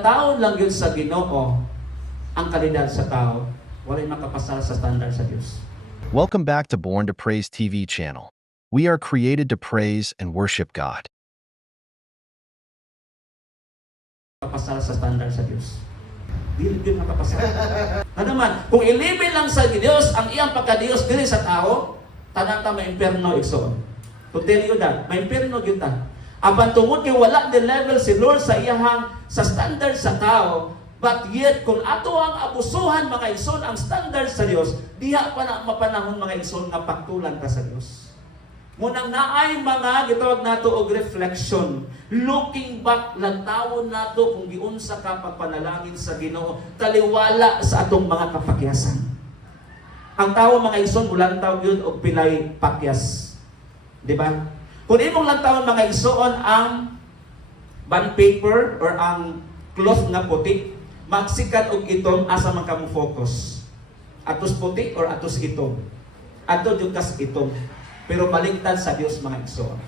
Taon lang yun sa Ginoo ang kalidad sa tao, walay makapasal sa standard sa Diyos. Welcome back to Born to Praise TV channel. We are created to praise and worship God. Makapasal sa standard sa Diyos. Dili din makapasal. Ano naman, kung ilibin lang sa Diyos ang iyang pagka-Diyos dili sa tao, tanan ta may imperno igsoon. To tell you that, may imperno gyud ta. Aban tungod kay wala the level si Lord sa iyahang sa standard sa tao, but yet kung ato ang abusuhan mga igsoon ang standard sa Dios, diha pa na mapanahon mga igsoon nga pagtulan ka sa Dios. Munang naay mga gitawag nato og reflection, looking back lang tawon nato kung giunsa ka pagpanalangin sa Ginoo, taliwala sa atong mga kapakyasan. Ang tawo mga igsoon ulan tawag yun og pilay pakyas. Di ba? Kung imong lang tawon mga igsoon ang bond paper or ang cloth nga puti, magsikat og itom asa man ka mo focus. Atos puti or atos itom. Ato jud kas itom. Pero baligtad sa Dios mga igsoon.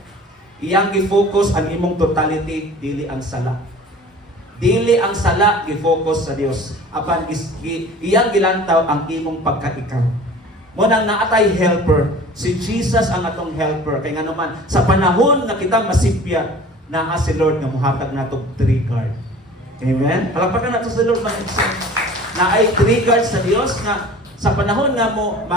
Iyang gi-focus ang imong totality, dili ang sala. Dili ang sala gi-focus sa Dios. Apan iyang gilantaw ang imong pagkaikaw. Munang naatay helper, si Jesus ang atong helper. Kaya nga naman, sa panahon nga kita masipya, naa si Lord nga muhatag nato trigger. Amen? Palakpakan nato sa Lord mga igsoon. Naay trigger sa Dios nga sa panahon nga mo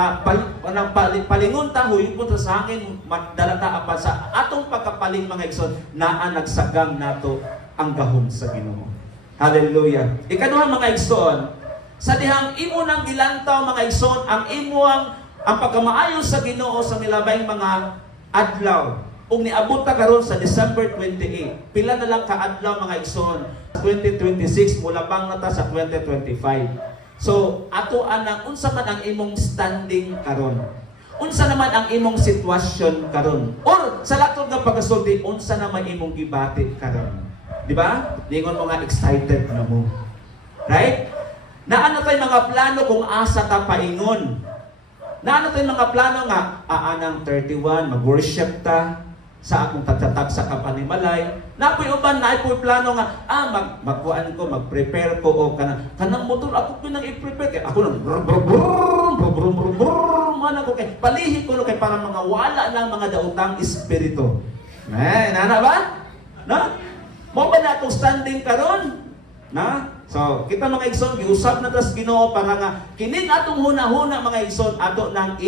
palingon ta huyupon sa hangin madalata apan sa atong pagkapaling mga igsoon naa nagsagang nato ang gahom sa Ginoo. Hallelujah. Ikaduha mga igsoon, sa dihang imo nang gilantaw mga igsoon ang imuang ang pagkamaayo sa Ginoo sa milabay mga adlaw. Ug niabot ta karon sa December 28. Pila na lang ka adlaw mga igsoon. 2026 mula pang nata sa 2025. So, ato anang unsa man ang imong standing karon? Unsa naman ang imong sitwasyon karon? Or sa latod nga pagkasulti, unsa naman imong gibati karon? Di ba? Dingon mo nga excited na mo. Right? Naano tay mga plano kung asa ta paingon? Naano tay mga plano nga aanang 31 mag-worship ta sa akong tatatag sa kapanimalay. Napoy uban na ipoy plano nga magkuan ko, mag-prepare ko o kanang motor ako pinang i-prepare kay ako nang man ako kay palihi ko no kay para mga wala lang mga daotang espiritu. Nana ba? Na? Mo ba na atong standing karon? Na? So, kita mga igsoon giusab na tas Ginoo para nga kining atong hunahuna mga igsoon ato nang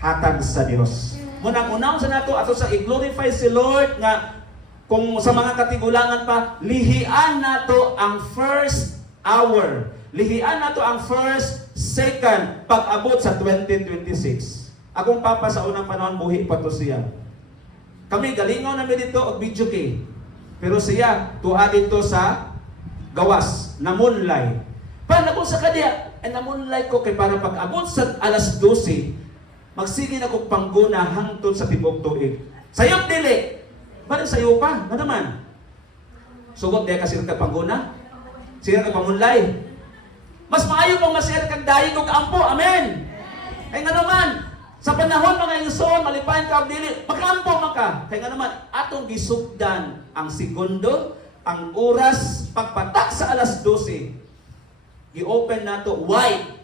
hatag sa Dios. Munang unaw sa nato ato sa i-glorify si Lord nga kung sa mga katigulangan pa lihian nato ang first hour. Lihian nato ang first second pag-abot sa 2026. Akong papa sa unang panahon buhi pa to siya. Kami galingaw namin dito og video kay. Pero siya tuwa dito sa gawas namunlay. Paano ko sa kadiya namunlay ko kay para pag-abot sa alas 12 magsige na kong pangguna hangtod sa tibok tuig. Sayop dili. Balik sayo pa. Ano naman? Sugod diya kasi ka pangguna. Sira ka pamunlay. Mas maayo pang masira kag dayon kog ampo. Amen. Ay nga naman, sa panahon mga igsoon, malipayan ka og dili, magkampo man ka. Kaya nga naman, atong gisugdan ang segundo, ang oras, pagpatak sa alas 12. I-open nato wide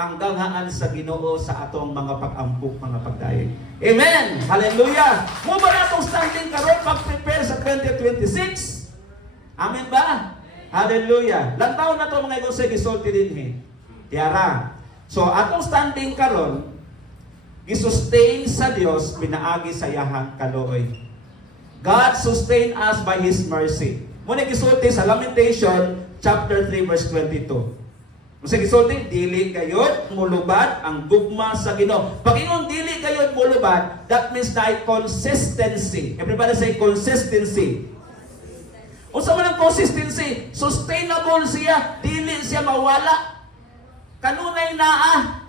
ang ganghaan sa Ginoo sa atong mga pag-ampok, mga pagdayon. Amen! Hallelujah! Mo ba natong standing karon pag-prepare sa 2026? Amen ba? Hallelujah! Lantaw na to mga igsoon gisulti dinhi. Tiara. So atong standing karon gisustain sa Dios pinaagi sa iyahang kaluoy. God sustain us by His mercy. Muna gisulti sa Lamentation chapter 3 verse 22. Kasi gisulti, dili gayud mulubad ang gugma sa Ginoo. Pag ingon dili gayud mulubad, that means na consistency. Everybody say consistency. Unsa man ang consistency? Sustainable siya, dili siya mawala. Kanunay naa.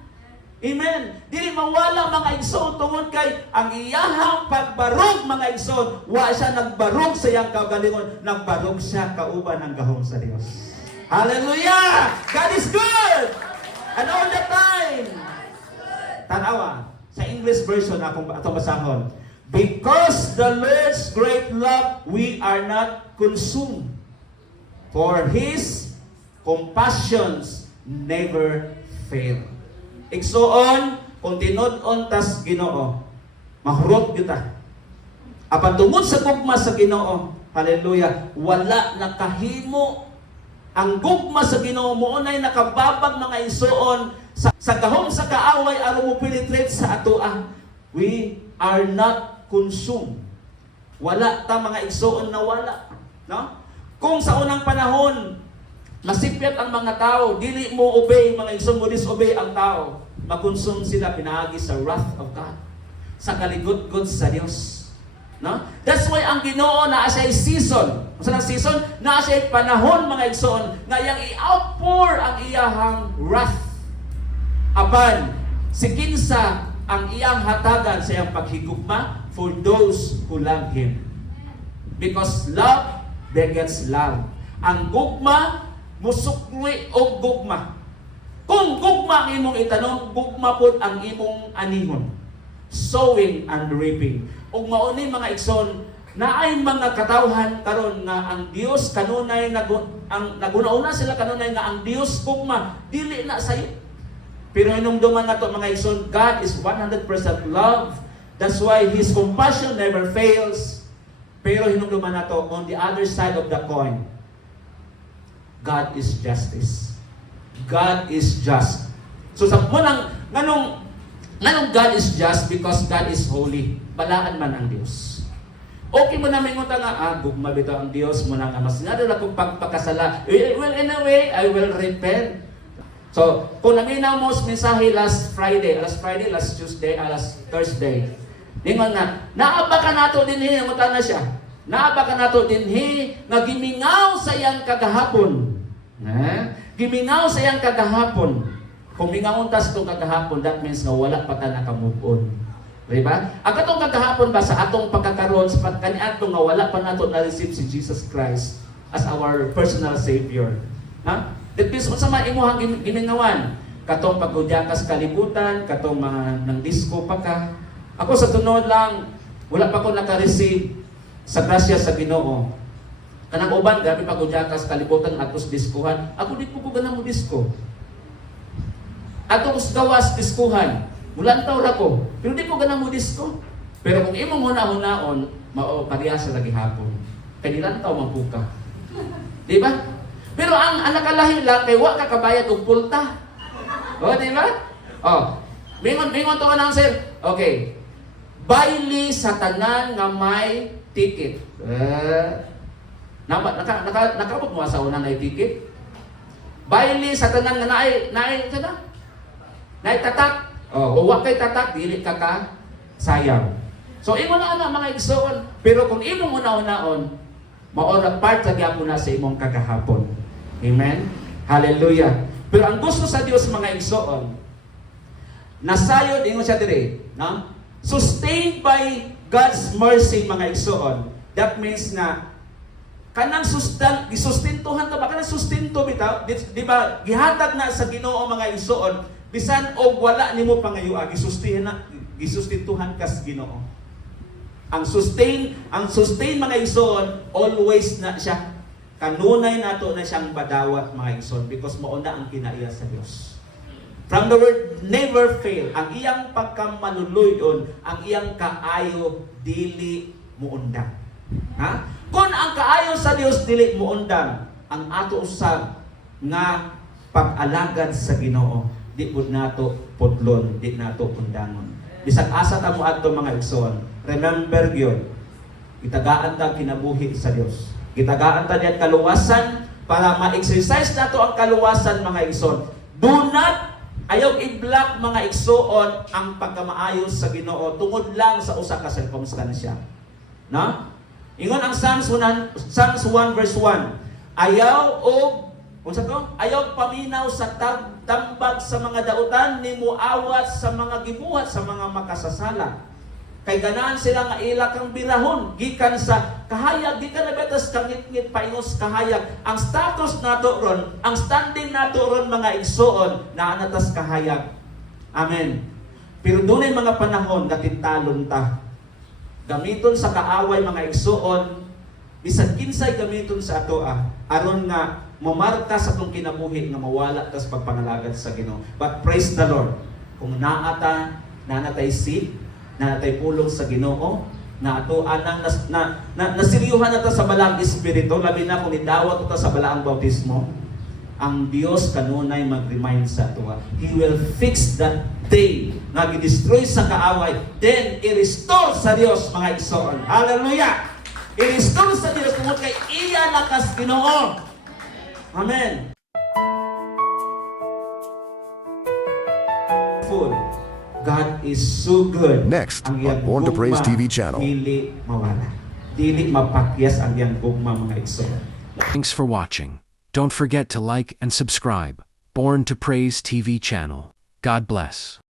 Amen. Dili mawala mga igsoon tungod kay ang iyahang pagbarog mga igsoon, wa siya nagbarog sa iyang kagalingon, nagbarog siya kauban ng gahom sa Dios. Hallelujah! God is good! And all the time! Tanawa, sa English version akong basahon. Because the Lord's great love, we are not consumed. For His compassions never fail. Igsuon, kung tinud-on tas Ginoo, mahurot kita. Apan tungod sa gugma sa Ginoo, hallelujah, wala nakahimo ang gugma sa Ginoo mo unay nakababag mga igsuon sa gahom sa kaaway aron mo penetrate sa atoa. We are not consumed. Wala ta mga igsuon na wala, no? Kung sa unang panahon masipyat ang mga tao, dili mo obey mga igsoon, mo disobey ang tao, makonsume sila pinaagi sa wrath of God, sa kaligod-god sa Dios. No? That's why ang Ginoo naa siya season. Sa season naa siya panahon mga igsoon nga iyang i-outpour ang iyahang wrath. Apan si kinsa ang iyang hatagan sa iyang paghigugma for those who love Him. Because love begets love. Ang gugma musukli og gugma. Kung gugma ang imong itanom, gugma pud ang imong anihon. Sowing and reaping. Ug mauni mga igsoon, naay mga katawhan karon nga ang Dios kanunay naguna-una sila kanunay nga ang Dios gugma dili na sayo. Pero hinumduman nato mga igsoon, God is 100% love. That's why His compassion never fails. Pero hinumduman nato on the other side of the coin, God is justice. God is just. So sa munang nganong God is just? Because God is holy. Balaan man ang Dios. Okay mo na may nguta nga, gugma bitaw ang Dios mo na nga mas nga na kung pagpakasala. Well, in a way, I will repent. So, kung naminaw mo sa mensahe last Tuesday, last Thursday, ningon nga, naaba ka nato din nguta na siya. Naaba ka nato din nga gimingaw sa iyang kagahapon. Gimingaw sa iyang kagahapon. Kung mingaon tas itong kagahapon, that means na wala pa ta nakamove on. Diba? Ang katong kagahapon ba sa atong pagkakaroon, sa pagkaniato nga wala pa nato na-receive si Jesus Christ as our personal Savior. Ha? That means, unsa man imuhang gimingawan? Katong pagkudyakas kalibutan, katong mga nang disco pa ka. Ako sa tunod lang, wala pa ko naka-receive sa grasya sa Ginoo. Kanang uban, grabe pagkudyakas kalibutan, atos diskuhan. Ako di ko ganang mo disco. Atong gawas diskuhan. Mulantaw ra ko. Pero di ko ganang mo disco. Pero kung imong huna-hunaon, mao pareha sa lagi hapon. Kay nilantaw man puka. Di ba? Pero ang nakalahi lang kay wa ka kabayad og pulta. O, di ba? Oh. Mingon to nang sir. Okay. Baili sa tanan nga may ticket. Nakabot mo sa una na ticket? Baili sa tanan nga naay tatak. O wa kay tatak, dili ka sayang. So imo na mga igsoon, pero kung imo una-unaon, maora part sa gyapon na sa imong kagahapon. Amen. Hallelujah. Pero ang gusto sa Dios mga igsoon, nasayod ingon siya dire, no? Sustained by God's mercy mga igsoon. That means na kanang gisustentuhan ka ba? Kanang sustento bitaw, di ba? Gihatag na sa Ginoo mga igsoon, bisan og wala nimo pangayua, gisustentuhan ka sa Ginoo. Ang sustain mga igsoon, always na siya. Kanunay nato na siyang badawat mga igsoon because mauna ang kinaiya sa Dios. From the word never fail, ang iyang pagkamanuluyon, ang iyang kaayo dili muundang. Ha? Kung ang kaayo sa Dios dili muundang, ang ato usab nga pag-alagad sa Ginoo, di pud nato putlon, di nato undangon. Bisag asa ta mo adto mga igsoon, remember gyud, itagaan ta kinabuhi sa Dios. Itagaan ta diyan kaluwasan para ma-exercise nato ang kaluwasan mga igsoon. Do not ayaw i-block mga igsoon ang pagkamaayos sa Ginoo tungod lang sa usa ka circumstansya. No? Ingon ang Psalms 1 verse 1. Ayaw paminaw sa tambag sa mga dautan, nimo awat sa mga gibuhat sa mga makasasala. Kay ganahan sila nga ila kang birahon gikan sa kahayag, gikan na betas kangit-ngit paingos kahayag. Ang status nato ron, ang standing nato ron mga igsoon na anatas kahayag. Amen. Pero dunay mga panahon nga tintalon ta. Gamiton sa kaaway mga igsoon Bisan kinsay gamiton sa ato aron nga mamarka sa atong kinabuhi nga mawala ta sa pagpangalagad sa Ginoo. But praise the Lord. Kung nanatay seed, nanatay pulong sa Ginoo, na ato anang nasilyuhan na ta sa balang espiritu, labi na kung nidawat ta sa balaang bautismo, ang Dios kanunay mag-remind sa ato. He will fix that day nga gi-destroy sa kaaway, then i-restore sa Dios mga igsoon. Hallelujah! I-restore sa Dios tungod kay iya lakas Ginoo. Amen. God is so good. Next Ang on iyang Born to Praise gugma, TV channel. Dili mawala. Dili mapakyas ang iyang gugma mga igsoon. Thanks for watching. Don't forget to like and subscribe. Born to Praise TV channel. God bless.